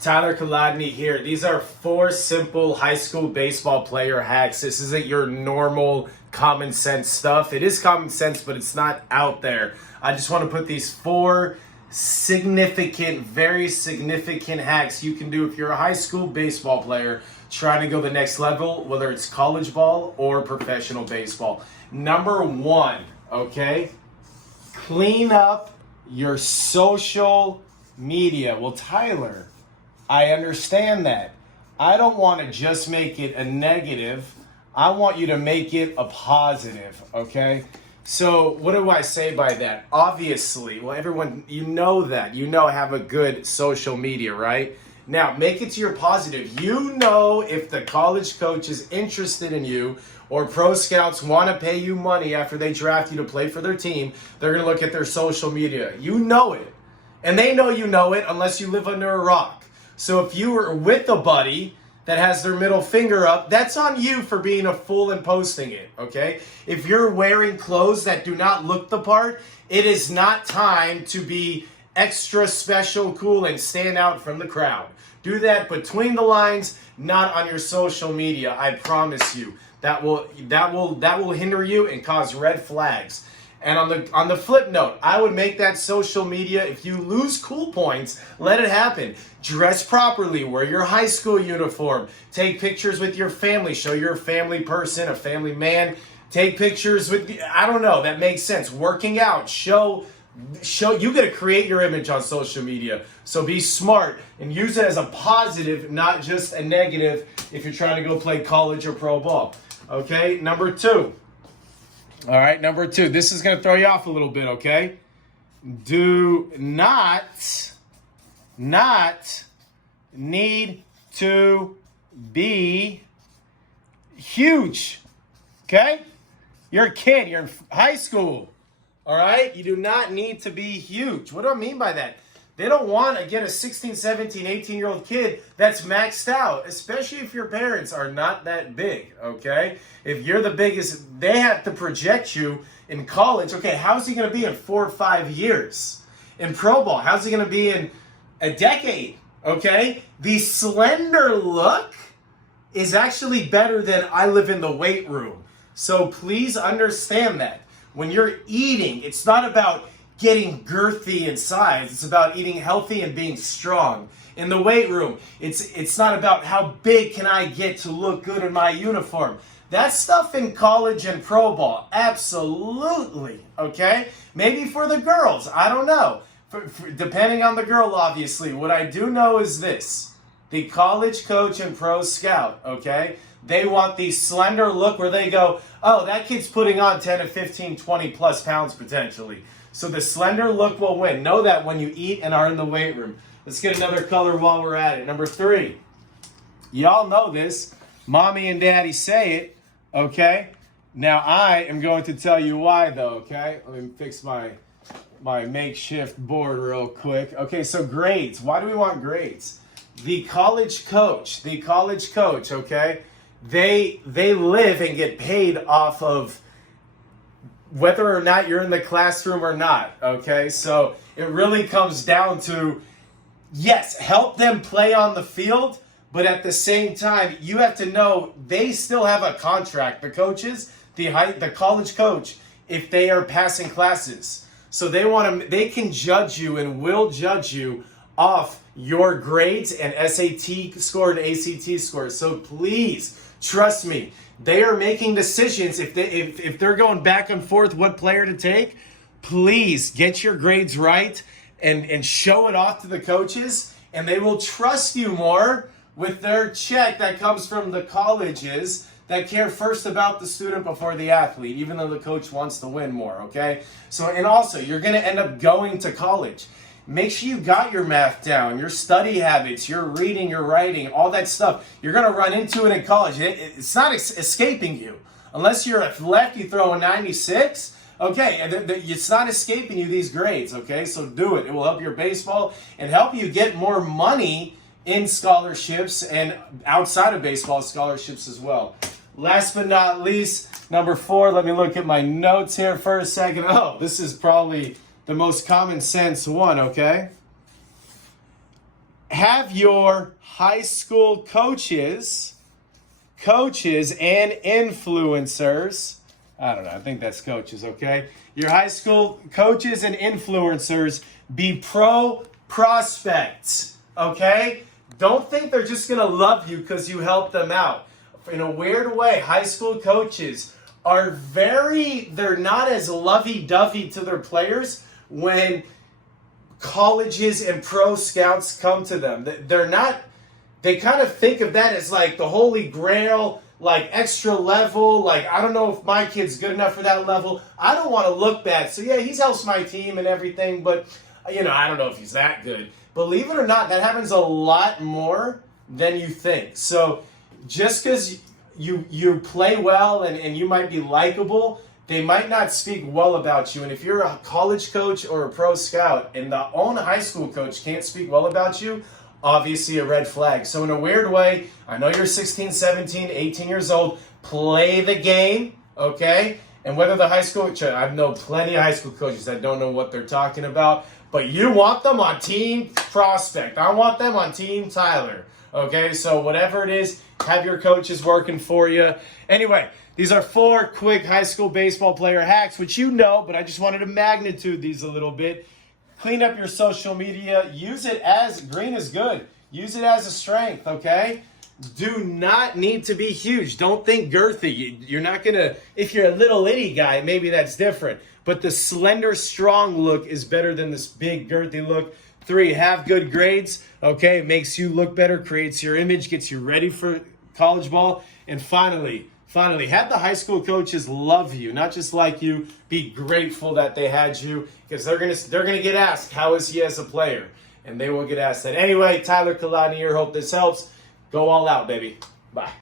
Tyler Kolodny here. These are 4 simple high school baseball player hacks. This isn't your normal common sense stuff. It is common sense, but it's not out there. I just want to put these 4 significant, very significant hacks you can do if you're a high school baseball player trying to go the next level, whether it's college ball or professional baseball. Number 1, okay? Clean up your social media. Well, Tyler, I understand that. I don't want to just make it a negative. I want you to make it a positive, okay? So what do I say by that? Obviously, well, everyone, you know that. You know have a good social media, right? Now, make it to your positive. You know if the college coach is interested in you or pro scouts want to pay you money after they draft you to play for their team, they're going to look at their social media. You know it. And they know you know it unless you live under a rock. So if you were with a buddy that has their middle finger up, that's on you for being a fool and posting it, okay? If you're wearing clothes that do not look the part, it is not time to be extra special cool and stand out from the crowd. Do that between the lines, not on your social media. I promise you. That will hinder you and cause red flags. And on the flip note, I would make that social media, if you lose cool points, let it happen. Dress properly, wear your high school uniform, take pictures with your family, show you're a family person, a family man, take pictures with, I don't know, that makes sense. Working out, show you got to create your image on social media. So be smart and use it as a positive, not just a negative if you're trying to go play college or pro ball. Okay, number 2. All right, number 2. This is going to throw you off a little bit, okay? Do not need to be huge, okay? You're a kid. You're in high school, all right? You do not need to be huge. What do I mean by that? They don't want to get a 16, 17, 18-year-old kid that's maxed out, especially if your parents are not that big, okay? If you're the biggest, they have to project you in college. Okay, how's he going to be in 4 or 5 years? In pro ball, how's he going to be in a decade, okay? The slender look is actually better than I live in the weight room. So please understand that. When you're eating, it's not about getting girthy in size. It's about eating healthy and being strong. In the weight room, it's not about how big can I get to look good in my uniform. That stuff in college and pro ball, absolutely, okay? Maybe for the girls, I don't know. Depending on the girl, obviously. What I do know is this. The college coach and pro scout, okay? They want the slender look where they go, oh, that kid's putting on 10 to 15, 20 plus pounds potentially. So the slender look will win. Know that when you eat and are in the weight room. Let's get another color while we're at it. Number 3. Y'all know this. Mommy and daddy say it, okay? Now I am going to tell you why though, okay? Let me fix my makeshift board real quick. Okay, so grades. Why do we want grades? The college coach, okay? They live and get paid off of whether or not you're in the classroom or not, okay? So it really comes down to, yes, help them play on the field, but at the same time, you have to know they still have a contract. The coaches, the college coach, if they are passing classes. So they can judge you and will judge you off your grades and SAT score and ACT score. So please, trust me, they are making decisions. If they're going back and forth what player to take, please get your grades right and show it off to the coaches, and they will trust you more with their check that comes from the colleges that care first about the student before the athlete, even though the coach wants to win more, okay? So, and also, you're going to end up going to college. Make sure you got your math down, your study habits, your reading, your writing, all that stuff. You're going to run into it in college. It's not escaping you. Unless you're a lefty throwing 96, okay, it's not escaping you, these grades, okay? So do it. It will help your baseball and help you get more money in scholarships and outside of baseball scholarships as well. Last but not least, number 4, let me look at my notes here for a second. Oh, this is probably the most common sense one, okay? have your high school coaches and influencers. I don't know. I think that's coaches, okay? Your high school coaches and influencers be pro prospects, okay? Don't think they're just going to love you because you helped them out. In a weird way, high school coaches are they're not as lovey-dovey to their players when colleges and pro scouts come to them. They kind of think of that as like the holy grail, like extra level, like I don't know if my kid's good enough for that level. I don't want to look bad. So yeah, he's helps my team and everything, but I don't know if he's that good. Believe it or not, that happens a lot more than you think. So just because you play well and you might be likable, they might not speak well about you. And if you're a college coach or a pro scout and the own high school coach can't speak well about you, obviously a red flag. So in a weird way, I know you're 16, 17, 18 years old. Play the game, okay? And whether the high school, I know plenty of high school coaches that don't know what they're talking about, but you want them on Team Prospect. I want them on Team Tyler, okay? So whatever it is, have your coaches working for you. Anyway, these are 4 quick high school baseball player hacks, which you know, but I just wanted to magnitude these a little bit. Clean up your social media. Use it as green is good. Use it as a strength, okay? Do not need to be huge. Don't think girthy. You're not going to, if you're a little itty guy, maybe that's different. But the slender, strong look is better than this big, girthy look. 3, have good grades, okay? It makes you look better, creates your image, gets you ready for college ball. And finally, have the high school coaches love you, not just like you. Be grateful that they had you, because they're gonna get asked, how is he as a player? And they will get asked that. Anyway, Tyler Kalani here. Hope this helps. Go all out, baby. Bye.